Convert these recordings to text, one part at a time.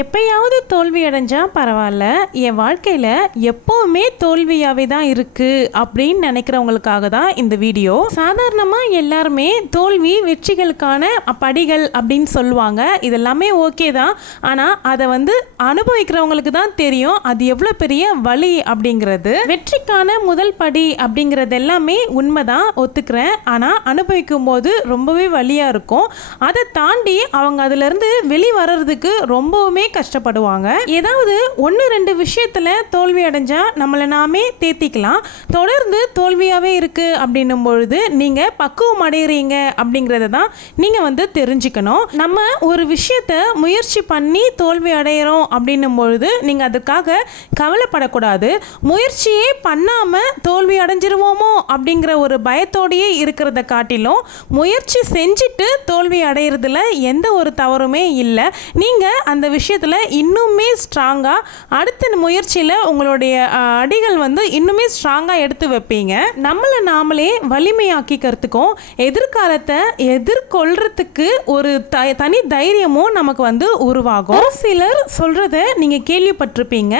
எப்பயாவது தோல்வி அடைஞ்சால் பரவாயில்ல. என் வாழ்க்கையில் எப்போவுமே தோல்வியாகவே தான் இருக்குது அப்படின்னு நினைக்கிறவங்களுக்காக தான் இந்த வீடியோ. சாதாரணமாக எல்லாருமே தோல்வி வெற்றிகளுக்கான படிகள் அப்படின்னு சொல்லுவாங்க. இதெல்லாமே ஓகே தான். ஆனால் அதை வந்து அனுபவிக்கிறவங்களுக்கு தான் தெரியும் அது எவ்வளோ பெரிய வழி அப்படிங்கிறது. வெற்றிக்கான முதல் படி அப்படிங்கிறது எல்லாமே உண்மைதான் ஒத்துக்கிறேன். ஆனால் அனுபவிக்கும் போது ரொம்பவே வழியாக இருக்கும். அதை தாண்டி அவங்க அதுலேருந்து வெளி வர்றதுக்கு ரொம்பவுமே கஷ்டப்படுவாங்க. ஏதாவது ஒன்று ரெண்டு விஷயத்தில் தோல்வி அடைஞ்சா நம்மளை நாமே தேத்திக்கலாம். தொடர்ந்து தோல்வியாகவே இருக்குது அப்படின்னும் பொழுது நீங்கள் பக்குவம் அடைகிறீங்க அப்படிங்கிறத தான் நீங்கள் வந்து தெரிஞ்சுக்கணும். நம்ம ஒரு விஷயத்த முயற்சி பண்ணி தோல்வி அடைகிறோம் அப்படின்னும் பொழுது நீங்கள் அதுக்காக கவலைப்படக்கூடாது. முயற்சியே பண்ணாமல் தோல்வி அடைஞ்சிருவோமோ அப்படிங்கிற ஒரு பயத்தோடையே இருக்கிறத காட்டிலும் முயற்சி செஞ்சுட்டு தோல்வி அடையிறதுல எந்த ஒரு தவறுமே இல்லை. நீங்கள் அந்த விஷயம் விஷயத்தில் இன்னுமே ஸ்ட்ராங்காக அடுத்த முயற்சியில் உங்களுடைய அடிகள் வந்து இன்னுமே ஸ்ட்ராங்காக எடுத்து வைப்பீங்க. நம்மளை நாமளே வலிமையாக்கிக்கிறதுக்கும் எதிர்காலத்தை எதிர்கொள்றதுக்கு ஒரு த தனி தைரியமும் நமக்கு வந்து உருவாகும். சிலர் சொல்கிறத நீங்கள் கேள்விப்பட்டிருப்பீங்க.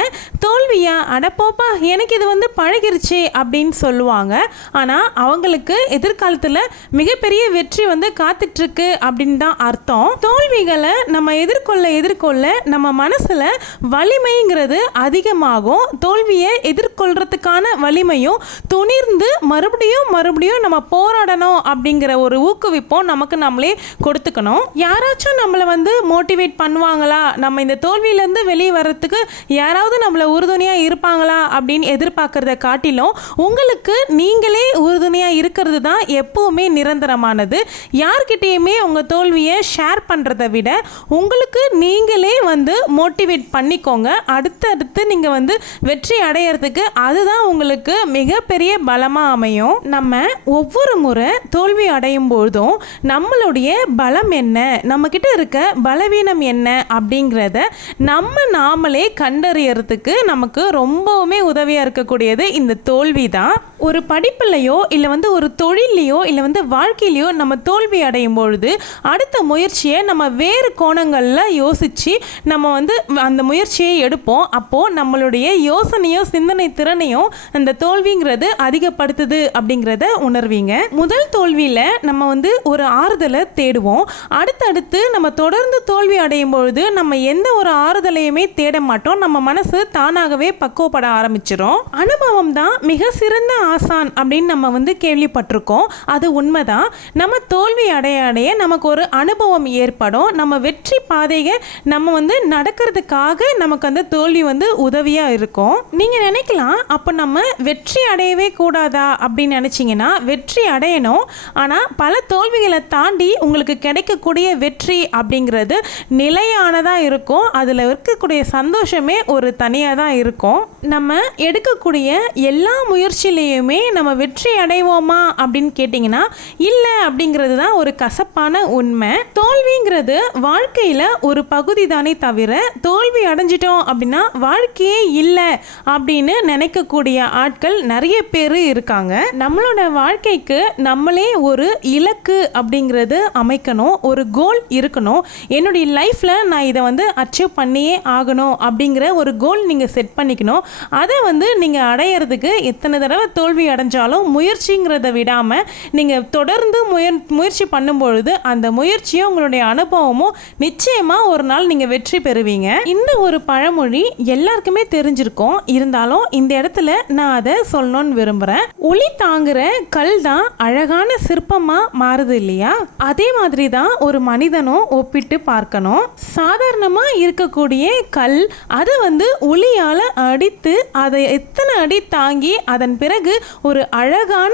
தோல்வியா அடப்போப்பா எனக்கு இது வந்து பழகிருச்சு அப்படின்னு சொல்லுவாங்க. ஆனால் அவங்களுக்கு எதிர்காலத்தில் மிகப்பெரிய வெற்றி வந்து காத்துட்ருக்கு அப்படின்னு தான் அர்த்தம். தோல்விகளை நம்ம எதிர்கொள்ள எதிர்கொள்ள நம்ம மனசில் வலிமைங்கிறது அதிகமாகும். தோல்வியை எதிர்கொள்றதுக்கான வலிமையும் துணிர்ந்து மறுபடியும் மறுபடியும் நம்ம போராடணும் அப்படிங்கிற ஒரு ஊக்குவிப்பும் நமக்கு நம்மளே கொடுத்துக்கணும். யாராச்சும் நம்மளை வந்து மோட்டிவேட் பண்ணுவாங்களா? நம்ம இந்த தோல்வியிலேருந்து வெளியே வர்றதுக்கு யாராவது நம்மளை உறுதுணையாக இருப்பாங்களா அப்படின்னு எதிர்பார்க்குறத காட்டிலும் உங்களுக்கு நீங்களே உறுதுணையாக இருக்கிறது தான் எப்போவுமே நிரந்தரமானது. யார்கிட்டேயுமே உங்கள் தோல்வியை ஷேர் பண்ணுறதை விட உங்களுக்கு நீங்களே வந்து மோட்டிவேட் பண்ணிக்கோங்க. அடுத்தடுத்து நீங்கள் வந்து வெற்றி அடையிறதுக்கு அதுதான் உங்களுக்கு மிகப்பெரிய பலமாக அமையும். நம்ம ஒவ்வொரு முறை தோல்வி அடையும் போதும் நம்மளுடைய பலம் என்ன? நம்மக்கிட்ட இருக்க பலவீனம் என்ன? அப்படிங்கிறத நம்ம நாமளே கண்டறியறதுக்கு நமக்கு ரொம்பவுமே உதவியாக இருக்கக்கூடியது இந்த தோல்வி தான் ஒரு படிப்புலையோ இல்லை வந்து ஒரு தொழிலையோ இல்லை வந்து வாழ்க்கையிலையோ நம்ம தோல்வி அடையும் பொழுது அடுத்த முயற்சியை நம்ம வேறு கோணங்களில் யோசித்து நம்ம வந்து அந்த முயற்சியை எடுப்போம். அப்போது நம்மளுடைய யோசனையோ சிந்தனை திறனையும் அந்த தோல்விங்கிறது அதிகப்படுத்துது அப்படிங்கிறத உணர்வீங்க. முதல் தோல்வியில் நம்ம வந்து ஒரு ஆறுதலை தேடுவோம். அடுத்தடுத்து நம்ம தொடர்ந்து தோல்வி அடையும் பொழுது நம்ம எந்த ஒரு ஆறுதலையுமே தேட மாட்டோம். நம்ம மனசு தானாகவே பக்குவப்பட ஆரம்பிச்சிடும் அனுபவம் தான் மிக சிறந்த ஆசான் அப்படின்னு நம்ம வந்து கேள்விப்பட்டிருக்கோம். அது உண்மைதான். நம்ம தோல்வி அடைய அடைய நமக்கு ஒரு அனுபவம் ஏற்படும். நம்ம வெற்றி பாதையை நம்ம வந்து நடக்கிறதுக்காக நமக்கு அந்த தோல்வி வந்து உதவியாக இருக்கும். நீங்கள் நினைக்கலாம் அப்போ நம்ம வெற்றி அடையவே கூடாதா அப்படின்னு நினச்சிங்கன்னா வெற்றி அடையணும். ஆனால் பல தோல்விகளை தாண்டி உங்களுக்கு கிடைக்கக்கூடிய வெற்றி அப்படிங்கிறது நிலையானதாக இருக்கும். அதில் இருக்கக்கூடிய சந்தோஷமே ஒரு தனியாக தான் இருக்கும். நம்ம எடுக்கக்கூடிய எல்லா முயற்சியிலையுமே நம்ம வெற்றி அடைவோமா அப்படின்னு கேட்டிங்கன்னா இல்லை அப்படிங்கிறது தான் ஒரு கசப்பான உண்மை. தோல்விங்கிறது வாழ்க்கையில் ஒரு பகுதி தானே தவிர தோல்வி அடைஞ்சிட்டோம் அப்படின்னா வாழ்க்கையே இல்லை அப்படின்னு நினைக்கக்கூடிய ஆட்கள் நிறைய பேர் இருக்காங்க. நம்மளோட வாழ்க்கைக்கு நம்மளே ஒரு இலக்கு அப்படிங்கிறது அமைக்கணும் ஒரு கோல் இருக்கணும். என்னுடைய லைஃப்பில் நான் இதை வந்து அச்சீவ் பண்ணியே ஆகணும் அப்படிங்கிற ஒரு கோல் நீங்கள் செட் பண்ணிக்கணும். அதை வந்து நீங்கள் அடையிறதுக்கு எத்தனை தடவை தோல்வி அடைஞ்சாலும் முயற்சிங்கிறத விடாமல் நீங்கள் தொடர்ந்து முயற் முயற்சி பண்ணும்பொழுது அந்த முயற்சியும் உங்களுடைய அனுபவமும் நிச்சயமாக ஒரு நாள் நீங்கள் வெற்றி பெறுவீங்க. இந்த ஒரு பழமொழி எல்லாருக்குமே தெரிஞ்சிருக்கும். இருந்தாலும் இந்த இடத்துல நான் அதை சொல்லணும்னு விரும்புகிறேன் ஒளி தாங்குற கல் தான் அழகான சிற்பமாக மாறுது இல்லையா? அதே மாதிரி தான் ஒரு மனிதனும் ஒப்பிட்டு பார்க்கணும். சாதாரணமாக இருக்கக்கூடிய கல் அதை வந்து ஒளியால் அடித்து அதை எத்தனை அடி தாங்கி அதன் பிறகு ஒரு அழகான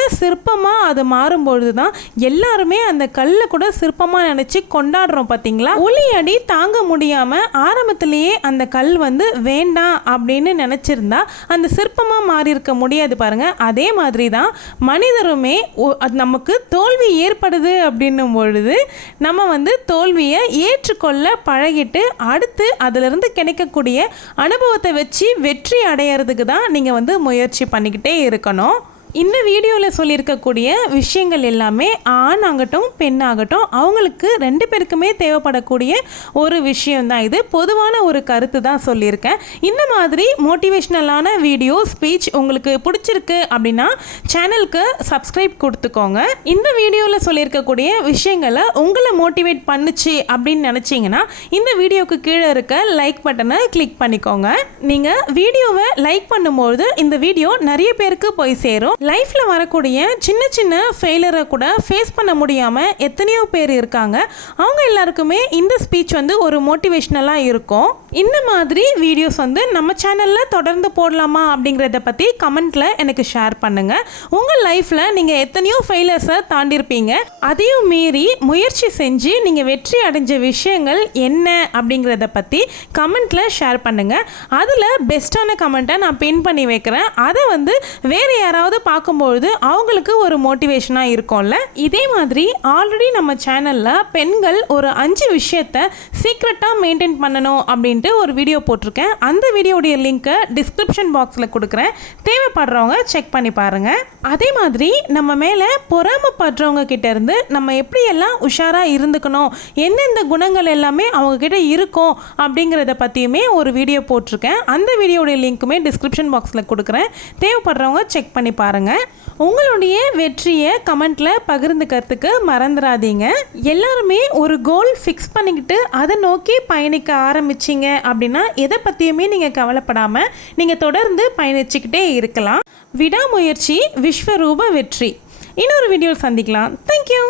சிற்பமாக அது மாறும்பொழுது தான் எல்லாருமே அந்த கல்லை கூட சிற்பமாக நினச்சி கொண்டாடுறோம் பார்த்தீங்களா ஒளி அடி தாங்க முடியாமல் ஆரம்பத்திலேயே அந்த கல் வந்து வேண்டாம் அப்படின்னு நினச்சிருந்தா அந்த சிற்பமாக மாறி இருக்க முடியாது பாருங்கள் அதே மாதிரி தான் மனிதருமே ஒ- அது நமக்கு தோல்வி ஏற்படுது அப்படின்னும் பொழுது நம்ம வந்து தோல்வியை ஏற்றுக்கொள்ள பழகிட்டு அடுத்து அதிலிருந்து கிடைக்கக்கூடிய அனுபவத்தை வச்சு வெற்றி அடையிறதுக்கு தான் நீங்கள் வந்து முயற்சி பண்ணிக்கிட்டே இருக்கணும். இந்த வீடியோவில் சொல்லியிருக்கக்கூடிய விஷயங்கள் எல்லாமே ஆண் ஆகட்டும் பெண் ஆகட்டும் அவங்களுக்கு ரெண்டு பேருக்குமே தேவைப்படக்கூடிய ஒரு விஷயம் தான் இது. பொதுவான ஒரு கருத்து தான் சொல்லியிருக்கேன். இந்த மாதிரி மோட்டிவேஷ்னலான வீடியோ ஸ்பீச் உங்களுக்கு பிடிச்சிருக்கு அப்படின்னா சேனலுக்கு சப்ஸ்கிரைப் கொடுத்துக்கோங்க. இந்த வீடியோவில் சொல்லியிருக்கக்கூடிய விஷயங்களை உங்களை மோட்டிவேட் பண்ணுச்சு அப்படின்னு நினச்சிங்கன்னா இந்த வீடியோவுக்கு கீழே இருக்க லைக் பட்டனை கிளிக் பண்ணிக்கோங்க. நீங்கள் வீடியோவை லைக் பண்ணும்போது இந்த வீடியோ நிறைய பேருக்கு போய் சேரும். லைஃப்பில் வரக்கூடிய சின்ன சின்ன ஃபெயிலரை கூட ஃபேஸ் பண்ண முடியாமல் எத்தனையோ பேர் இருக்காங்க. அவங்க எல்லாருக்குமே இந்த ஸ்பீச் வந்து ஒரு மோட்டிவேஷ்னலாக இருக்கும். இந்த மாதிரி வீடியோஸ் வந்து நம்ம சேனலில் தொடர்ந்து போடலாமா அப்படிங்கிறத பற்றி கமெண்ட்டில் எனக்கு ஷேர் பண்ணுங்கள் உங்கள் லைஃப்பில் நீங்கள் எத்தனையோ ஃபெயிலர்ஸை தாண்டியிருப்பீங்க அதையும் மீறி முயற்சி செஞ்சு நீங்கள் வெற்றி அடைஞ்ச விஷயங்கள் என்ன அப்படிங்கிறத பற்றி கமெண்ட்டில் ஷேர் பண்ணுங்கள் அதில் பெஸ்ட்டான கமெண்ட்டை நான் பின் பண்ணி வைக்கிறேன். அதை வந்து வேறு யாராவது பார்க்கும்பொழுது அவங்களுக்கு ஒரு மோட்டிவேஷனாக இருக்கும்ல? இதே மாதிரி ஆல்ரெடி நம்ம சேனலில் பெண்கள் ஒரு அஞ்சு விஷயத்த சீக்ரெட்டாக மெயின்டைன் பண்ணணும் அப்படின்ட்டு ஒரு வீடியோ போட்டிருக்கேன். அந்த வீடியோடைய லிங்க்கை டிஸ்கிரிப்ஷன் பாக்ஸில் கொடுக்குறேன். தேவைப்படுறவங்க செக் பண்ணி பாருங்கள் அதே மாதிரி நம்ம மேலே பொறாமப்படுறவங்க கிட்டேருந்து நம்ம எப்படியெல்லாம் உஷாராக இருந்துக்கணும்? எந்தெந்த குணங்கள் எல்லாமே அவங்கக்கிட்ட இருக்கும் அப்படிங்கிறத பற்றியுமே ஒரு வீடியோ போட்டிருக்கேன். அந்த வீடியோடைய லிங்க்குமே டிஸ்கிரிப்ஷன் பாக்ஸில் கொடுக்குறேன். தேவைப்படுறவங்க செக் பண்ணி பாருங்கள் உங்களுடைய வெற்றியை கமெண்ட்டில் பகிர்ந்துக்கிறதுக்கு மறந்துடாதீங்க எல்லாருமே ஒரு கோல் ஃபிக்ஸ் பண்ணிக்கிட்டு அதை நோக்கி பயணிக்க ஆரம்பிச்சிங்க அப்படின்னா எதை பற்றியுமே நீங்கள் கவலைப்படாமல் நீங்கள் தொடர்ந்து பயணிச்சுக்கிட்டே இருக்கலாம். விடாமுயற்சி விஸ்வரூப வெற்றி. இன்னொரு வீடியோவில் சந்திக்கலாம். தேங்க்யூ